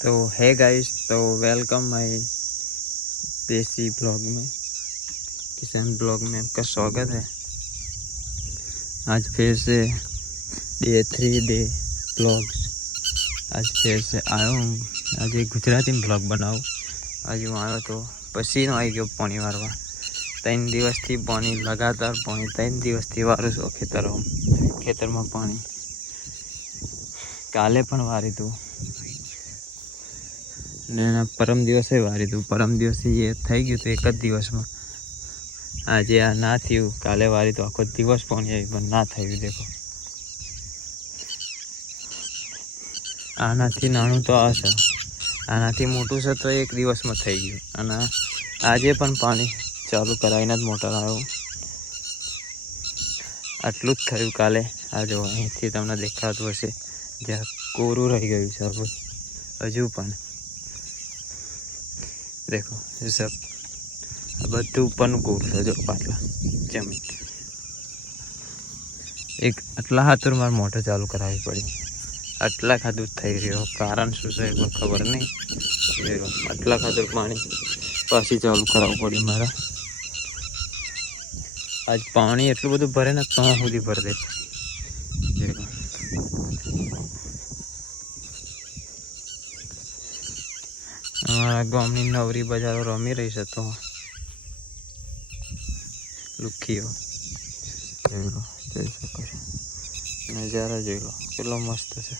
तो है गाइस, तो वेलकम माय देसी ब्लॉग में, किसान ब्लॉग में आपका स्वागत है। आज फिर से डे 3 डे ब्लॉग्स आज फिर से आयो हूँ। आज एक गुजराती में ब्लॉग बनाऊँ। आज हूँ आयो तो पसीनो आई गयो पानी वारवा। 3 દિવસથી पानी लगातार पानी 3 દિવસથી वारू छो खेतर में पानी। काले पण वारी तू ने परम दिवसे वारी तू। परम दिवसे ये थई गयुं तो एक ज दिवस में। आज आ ना थयुं, काले वारी तो आखो दिवस पानी आई पण ना थयुं। देखो आनाथी नानुं तो आ छे, आनाथी मोटुं छे तो एक दिवस में थई गयुं। अने आजे पण पानी चालू करावीने ज मोटर आव्यो। आटલું જ થયું કાલે। આ જો અહીંથી તમને દેખાતું હશે જ્યાં કોરું રહી ગયું છે હજુ પણ। देखो ये सब आ બધું ઉપરનું કોરું છે। જો પાટલા જમીન એક આટલા ખાતર મારે મોટર ચાલુ કરાવવી પડી। આટલા ખાતર થઈ રહ્યો, કારણ શું છે એ ખબર નહીં। देखो આટલા ખાતર પાણી પાછી ચાલુ કરાવવું પડ્યું મારે। आज पानी एटलुं बधुं भरे ने तो सुधी भर दे। देखो अमारा गामनी नवरी बजारो रमी रही है तो लुखीओ जोई लो, जोई शको छो नजारा जोई लो केटलो मस्त है।